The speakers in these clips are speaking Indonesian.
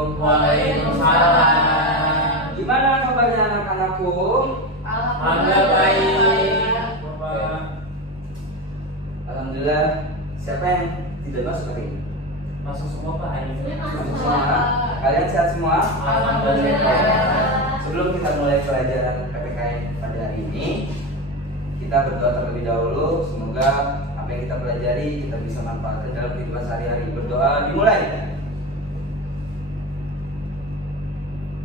Waalaikumsalam. Gimana kabarnya anak-anakku? Alhamdulillah baik. Bapak. Alhamdulillah. Siapa yang tidak masuk hari ini? Masuk semua Pak hari ini. Masuk semua. Kalian sehat semua? Alhamdulillah. Sebelum kita mulai pelajaran PPKN pada hari ini, kita berdoa terlebih dahulu. Semoga apa yang kita pelajari kita bisa manfaatkan dalam kehidupan sehari-hari. Berdoa dimulai.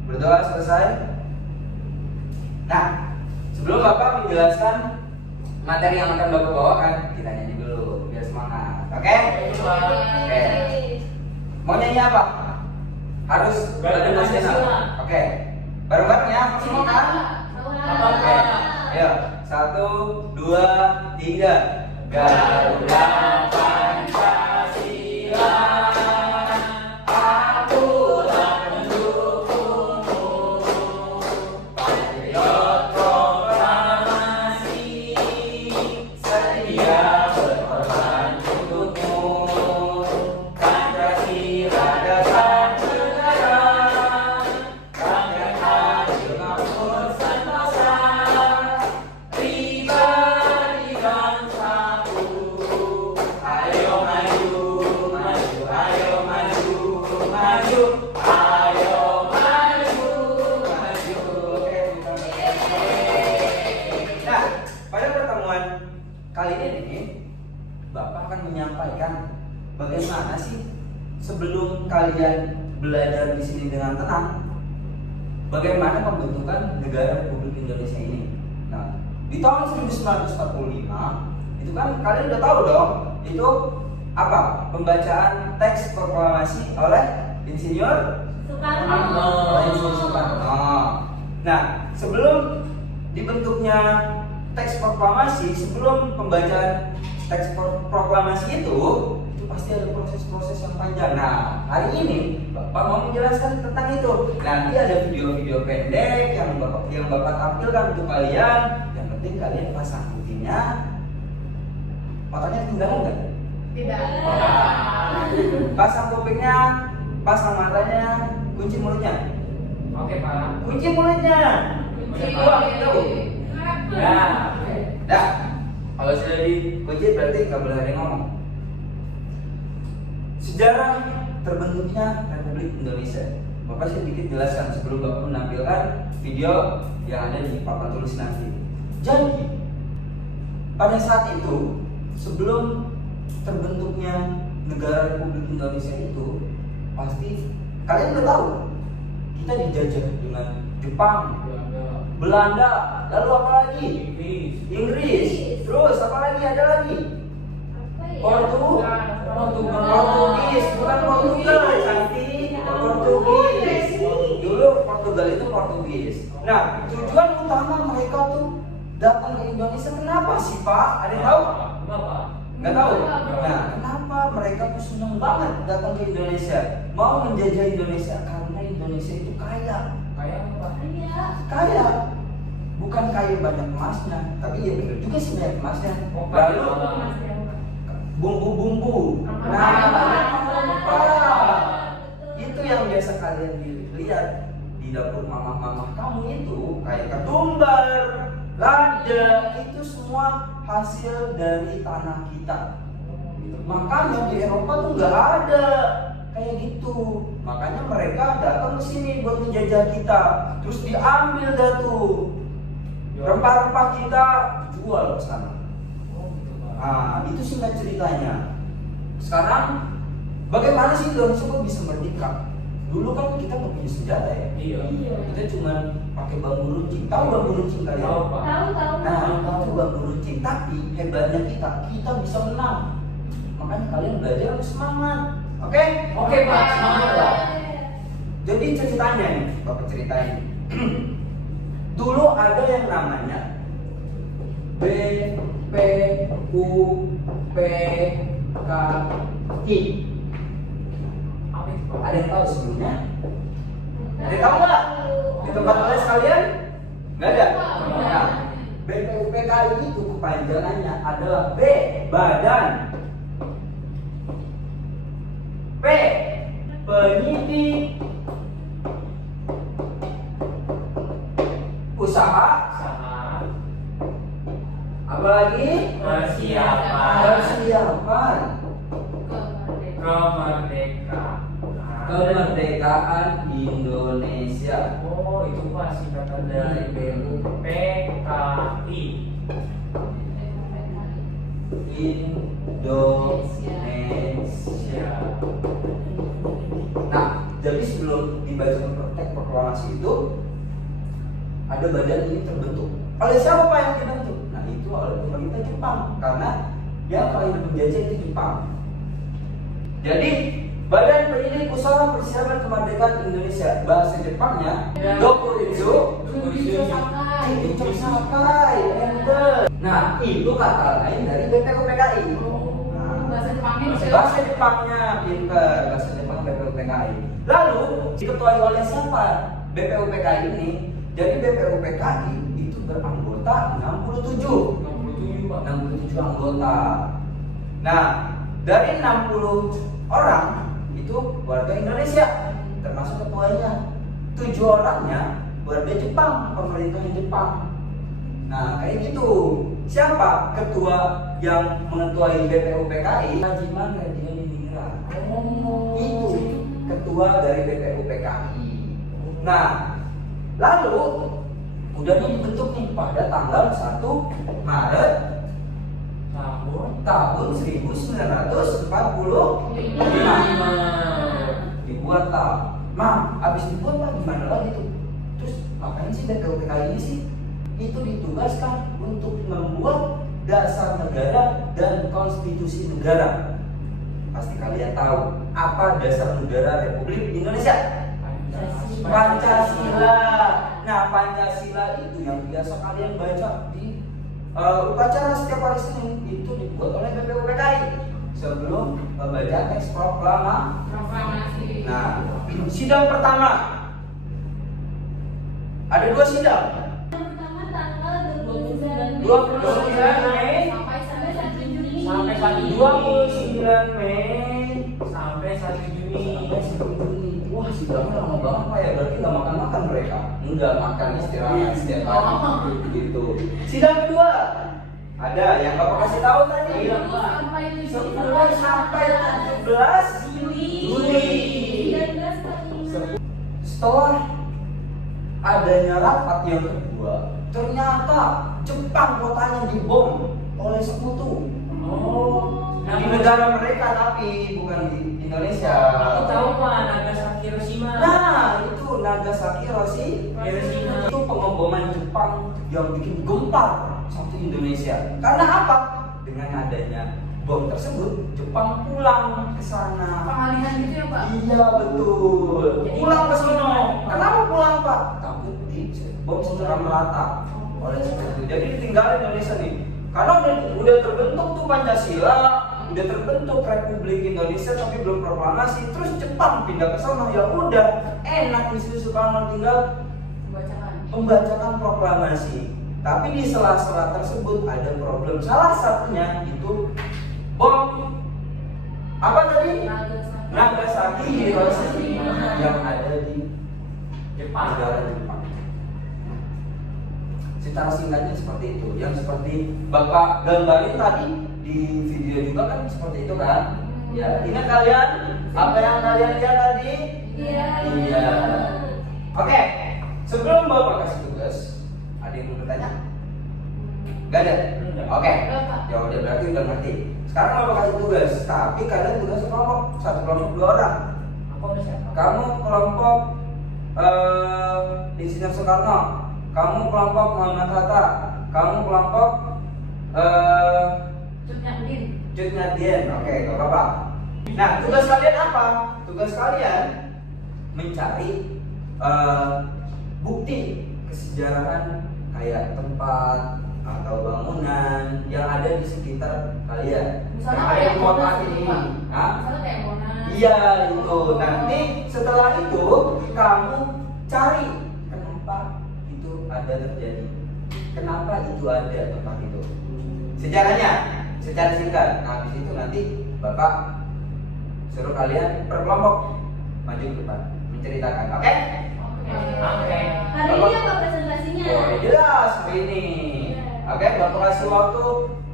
Berdoa selesai. Nah, sebelum Bapak menjelaskan materi yang akan Bapak bawakan, kita nyanyi dulu biar semangat. Oke? Oke. Mau nyanyi apa? Harus Garuda Nasional. Oke. Bareng-bareng ya. Semangat. Oke. Ayo. 1, 2, 3. Garuda Pancasila. Kali ini Bapak akan menyampaikan bagaimana sih sebelum kalian belajar di sini dengan tenang, bagaimana pembentukan negara Republik Indonesia ini. Nah, di tahun 1945 itu kan kalian udah tahu dong, itu apa? Pembacaan teks proklamasi oleh Insinyur Soekarno. Nah, sebelum dibentuknya teks proklamasi, sebelum pembacaan teks proklamasi itu pasti ada proses-proses yang panjang. Nah, hari ini Bapak mau menjelaskan tentang itu. Nanti ada video-video pendek yang Bapak tampilkan untuk kalian. Yang penting kalian pasang kupingnya. Otaknya ketinggalan nggak? Tidak. Pasang kupingnya, pasang matanya, kunci mulutnya. Oke Pak. Kunci mulutnya. Buang itu. Nah, dah. Kalau sudah dikunci berarti nggak boleh ada yang ngomong. Sejarah terbentuknya Republik Indonesia. Bapak sedikit jelaskan sebelum Bapak menampilkan video yang ada di papan tulis nanti. Jadi, pada saat itu, sebelum terbentuknya negara Republik Indonesia itu, pasti kalian udah tahu kita dijajah dengan Jepang, Belanda, lalu apa lagi? Inggris. Terus apa lagi? Ada lagi? Portugis, bukan Portugal, cantik. Portugis. Dulu Portugal itu Portugis. Nah, tujuan utama mereka tuh datang ke Indonesia kenapa sih Pak? Ada yang tahu? Kenapa? Nggak tahu. Nah, kenapa mereka tuh senang banget datang ke Indonesia, mau menjajah Indonesia? Karena Indonesia itu kaya. Kayak apa? Kaya, bukan kaya banyak emasnya, tapi ya benar juga sih banyak emasnya. Lalu bumbu-bumbu, itu yang biasa kalian lihat di dapur mamah-mamah kamu itu kayak ketumbar, lada, itu semua hasil dari tanah kita. Makanya di Eropa tuh nggak ada kayak gitu. Makanya mereka datang ke sini buat menjajah kita. Terus diambil dah tuh rempah-rempah kita dijual ke sana. Nah, itu singkat ceritanya. Sekarang bagaimana sih Indonesia kok bisa merdeka? Dulu kan kita nggak punya senjata ya. Iya. Kita cuma pakai bambu runcing. Tahu bambu runcing kalian? Tahu Pak. Nah, itu bambu runcing. Tapi hebatnya kita bisa menang. Makanya kalian belajar harus semangat. Oke? Oke Pak, semangat Pak. Jadi ceritanya nih, Bapak ceritain. Dulu ada yang namanya BPUPKI. Apa itu Pak? Ada yang tahu sebelumnya? Ada yang tahu nggak? Di tempat les kalian? Nggak ada? Nah, BPUPKI itu kepanjangannya adalah B. Badan, P. Penyidik, lagi persiapan kemerdekaan Indonesia. Oh, itu Pak singkatan dari BUPKI. Indonesia. Nah, jadi sebelum dibacakan teks proklamasi itu ada badan ini terbentuk. Oleh siapa Pak yang dibentuk? Nah, itu oleh pemerintah Jepang karena yang paling menjajah itu Jepang. Jadi Badan Penilai Usaha Persiapan Kemerdekaan Indonesia, bahasa Jepangnya Dokuritsu Sakai. Nah, itu kata lain dari BPUPKI. Bahasa Jepangnya pintar, bahasa Jepang BPUPKI. Lalu diketuai oleh siapa BPUPKI ini? Jadi BPUPKI itu beranggota 67 Pak. 67 anggota. Nah, dari 60 orang itu warga Indonesia, termasuk ketuanya. 7 orangnya warga Jepang, pemerintahan Jepang. Nah, kayak gitu. Siapa ketua yang mengetuai BPUPKI? Hajiman Radianingrat. Itu ketua dari BPUPKI. Nah, lalu udah dibentuk nih pada tanggal 1 Maret tahun 1945. Dibuat lah. Abis dibuat Pak gimana lagi tuh? Terus ngapain sih BPUPKI ini sih? Itu ditugaskan untuk membuat dasar negara dan konstitusi negara. Pasti kalian tahu apa dasar negara Republik Indonesia? Pancasila. Nah, Pancasila itu yang biasa kalian baca di upacara setiap hari Senin, itu dibuat oleh BPUPKI sebelum membaca teks proklamasi. Nah, sidang pertama ada 2 sidang. Yang pertama tanggal 29 Mei sampai 1 Juni. Sampai 1 Juni. 29 Mei Sampai 1 Juni. sampai 1 Juni. Wah, sidangnya lama banget Pak ya, berarti nggak makan-makan mereka. Enggak makan, istirahat setiap hari gitu. Sidang kedua ada yang Bapak kasih tahu tadi. 10 sampai 17 Juni. Setelah adanya rapat yang kedua, ternyata Jepang kotanya dibom oleh sekutu. Oh, Di negara mereka tapi bukan di Indonesia. Aku tahu Pak, Nagasaki Hiroshima. Nah, itu Nagasaki Hiroshima. Itu pengeboman Jepang yang bikin gempar satu Indonesia. Karena apa? Dengan adanya bom tersebut, Jepang pulang ke sana. Pengalihan gitu ya Pak? Iya betul. Pulang ke sana. Kenapa pulang Pak? Takut di bom secara merata oleh sekutu. Jadi ditinggalin Indonesia nih. Karena udah terbentuk tuh Pancasila, udah terbentuk Republik Indonesia tapi belum proklamasi. Terus Jepang pindah ke sana, ya udah enak di situ Soekarno tinggal membacakan proklamasi. Tapi di sela-sela tersebut ada problem. Salah satunya itu bom apa tadi? Nagasaki Hiroshima yang ada di Jepang. negara Jepang. Secara singkatnya seperti itu. Yang seperti Bapak gambarin tadi di video juga kan seperti itu kan? Ya, ingat kalian apa yang kalian lihat tadi? Iya. Oke, sebelum Bapak kasih tugas, ada yang mau bertanya? Gak ada? Oke. Ya udah berarti udah ngerti. Sekarang Bapak kasih tugas, tapi kalian tugas kelompok, satu kelompok 2 orang. Aku udah siapa? Kamu kelompok Insinyur Soekarno, kamu kelompok Muhammad Hatta, kamu kelompok Cut Nyadien. Oke, gak apa-apa. Nah, tugas kalian apa? Tugas kalian mencari bukti kesejarahan kayak tempat atau bangunan yang ada di sekitar kalian. Misalnya yang ada kayak di kota Monas ini. gitu, Pak. Hah? Misalnya kayak Monas. Iya itu. Nanti setelah itu kamu cari kenapa itu ada terjadi. Kenapa itu ada tempat itu. Sejarahnya secara singkat. Nah, habis itu nanti Bapak suruh kalian per kelompok maju ke depan menceritakan. Oke? Oke. Hari ini apa presentasinya? Oh, jelas hari ini. Oke, Bapak kasih waktu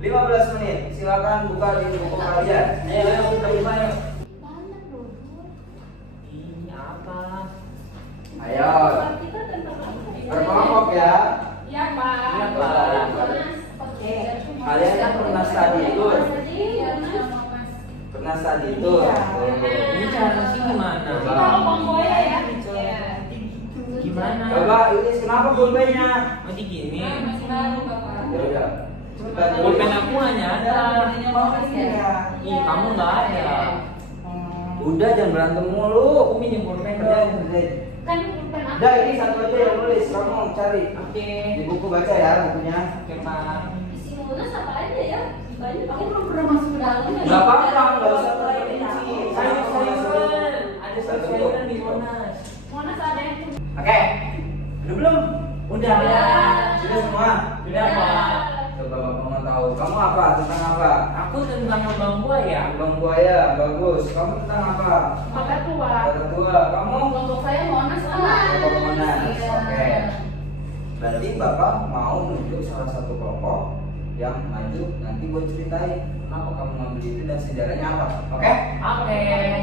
15 menit. Silakan buka di buku kalian. Ayo kita buka yuk. Banyak loh. Ini apa? Ayo. Kita tentang apa? Berkelompok ya. Iya, Pak. Iya, Pak. Oke. Kalian kan pernah study itu. Iya, Mas. Pernah study itu. Ini cara sih gimana? Ini kalau Bang Boya ya. Gimana? Coba ini kenapa pulpennya? Masih gini. Masih baru, Bapak. Ya udah. Cepetan. Pulpen aku hanya ada. Iya. Ih, kamu nggak ada. Udah jangan berantem mulu. Aku minjem pulpen dong. Kerjain. Kan pulpen aku. Udah ini satu aja yang nulis. Kamu cari Oke. di buku baca ya bukunya. Oke, Pak. Isi Monas apa aja ya? Banyak. Aku belum pernah masuk ke dalam. Gak apa-apa, nggak usah terperinci. Sayur-sayuran. Ada sayur-sayuran di Monas. Monas ada yang Oke. Udah belum? Udah. Sudah semua? Udah, Pak. Coba Bapak mau tahu. Kamu apa? Tentang apa? Aku tentang lubang buaya. Lubang buaya, bagus. Kamu tentang apa? Maka tua. Kata tua. Kamu? Kelompok saya Monas, Pak. Kelompok Monas. Iya. Oke. Berarti Bapak mau nunjuk salah satu kelompok yang maju nanti buat ceritain kenapa kamu ngambil itu dan sejarahnya apa. Oke? Oke.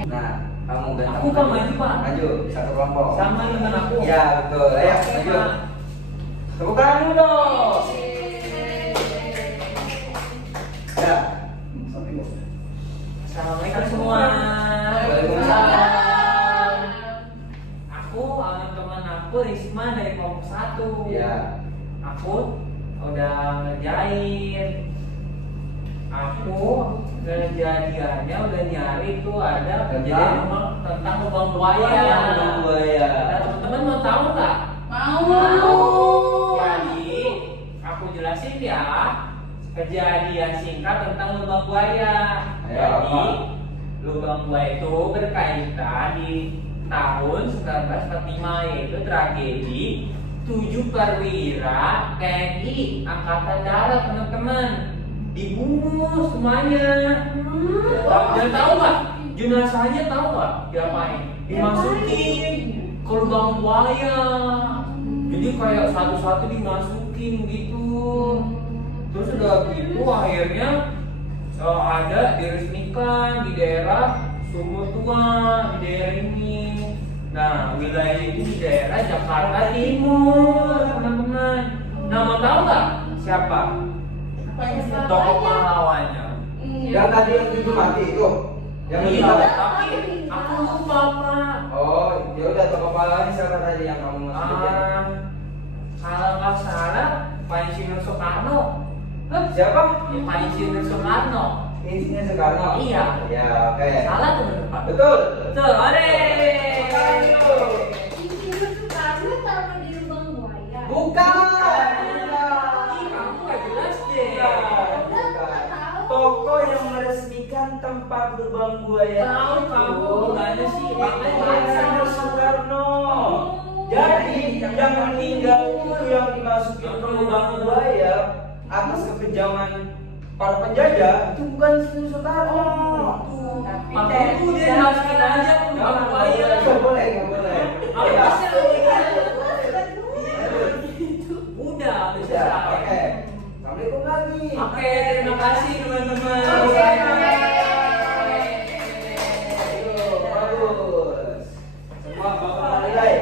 Nah, kamu ganteng. Aku kan maju, Pak. Maju, satu kelompok. Sama dengan aku. Ya, betul. Ayo, Oke, maju. Pak. Tepuk tangan dulu dong. Ya. Assalamualaikum semua. Waalaikumsalam. Aku teman aku Risma dari kelompok 1. Ya. Aku udah ngerjain. Aku kejadiannya udah nyari tuh ada kejadian tentang lubang buaya. Lubang buaya. Nah, teman-teman mau tahu nggak? Mau. Jadi aku jelasin ya kejadian singkat tentang lubang buaya. Ayo, Jadi apa? lubang buaya itu berkaitan di tahun 1945 yaitu tragedi 7 perwira TNI Angkatan Darat teman-teman dibunuh semuanya. Jangan tahu nggak? Jenazahnya tahu nggak? Diapain? Dimasukin ke lubang buaya. Jadi kayak satu-satu dimasukin gitu. Terus udah gitu akhirnya ada diresmikan di daerah Sumur Tua di daerah ini. Nah wilayah itu di daerah Jakarta Timur teman-teman. Nah mau tahu nggak siapa tokoh pahlawannya? Yang tadi yang 7 mati itu. Yang Iya, meninggal. tapi aku lupa Pak. Oh, ya udah tokoh pahlawan siapa tadi yang kamu mau sebutin? Kalau nggak salah Pak Insinyur Soekarno. Siapa? Ya, Pak Insinyur Soekarno. Insinyur Soekarno. Iya. Ya, oke. Salah tuh bener Pak. Betul. Betul, ore. Insinyur Soekarno taruh di lubang buaya. Bukan. Ih, kamu nggak jelas deh. Bukan. Tokoh yang meresmikan tempat lubang buaya. Tahu itu kamu, nggak ada sih. Insinyur Soekarno. Jadi yang meninggal itu yang dimasukin ke lubang buaya atas kekejaman para penjajah itu bukan Insinyur Soekarno. Aku dia masukin aja ke lubang buaya. Nggak boleh, nggak boleh. Aku Ya. bisa udah Ya, oke. Assalamualaikum lagi. Oke, terima kasih teman-teman. Oke. Ayo, bagus. Semua bapak nilai.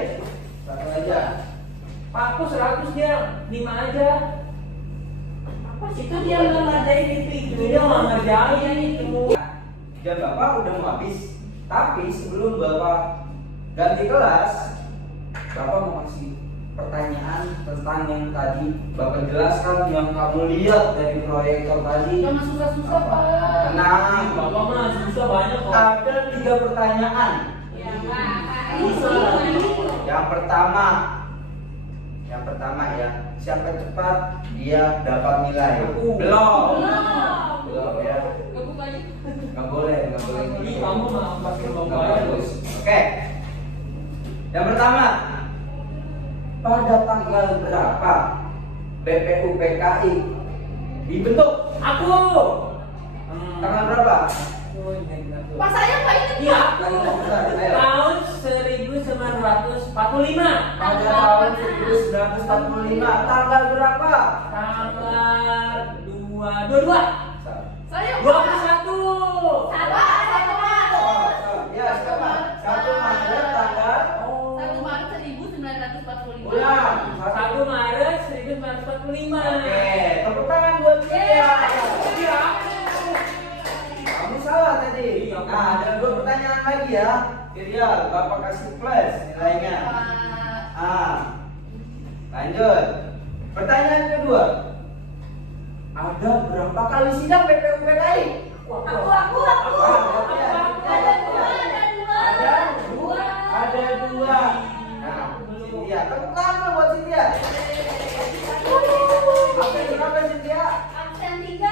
Satu aja. Pak, aku 100 dia, 5 aja. Apa sih itu dia nggak ngerjain itu dia nggak ngerjain itu. Dan bapak udah mau habis. Tapi sebelum bapak ganti kelas, bapak mau kasih pertanyaan tentang yang tadi bapak jelaskan yang kamu lihat dari proyektor tadi. Jangan susah-susah, Pak. Tenang, Bapak mah susah banyak kok. ada 3 pertanyaan. Ya, Pak. Yang pertama ya, siapa cepat dia dapat nilai. Aku. Belum. Belum. Belum ya. Nggak boleh Ih, gitu. kamu mah pakai lubang Nggak buaya. bagus. Oke. Yang pertama, pada tanggal berapa BPUPKI dibentuk? Aku. Tanggal berapa? Pak saya Pak ini. Iya, aku. Ayo. Tahun 1945. Pada tahun 1945 tanggal berapa? Tanggal 2 22. Saya 21. Sabar, Ya, siapa? 1 Maret tanggal. 1 Maret 1945. Ulang. 1 Maret 1945. Oke, tepuk tangan buat Cynthia. Iya. Kamu salah tadi. Iya. Nah, ada 2 pertanyaan lagi ya. Firial, Bapak kasih plus nilainya. Lanjut. Pertanyaan kedua. Ada berapa kali sidang BPUPKI? Aku. Ada dua. Nah, Cynthia, tepuk tangan buat Cynthia. Apa Cynthia? Absen 3.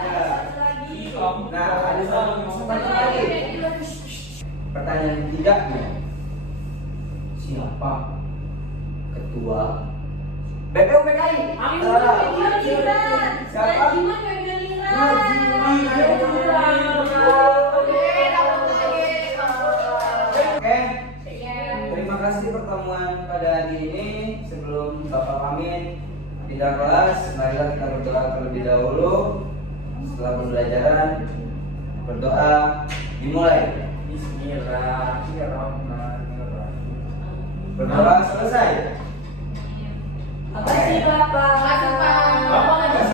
Satu lagi. Nah, ada satu lagi. Pertanyaan ketiga nih. Siapa ketua BPUPKI? Siapa? Oke. Terima kasih pertemuan pada hari ini. Sebelum Bapak pamit pindah kelas, marilah kita berdoa terlebih dahulu. Setelah pembelajaran, berdoa dimulai. Bismillahirrahmanirrahim. Berdoa selesai.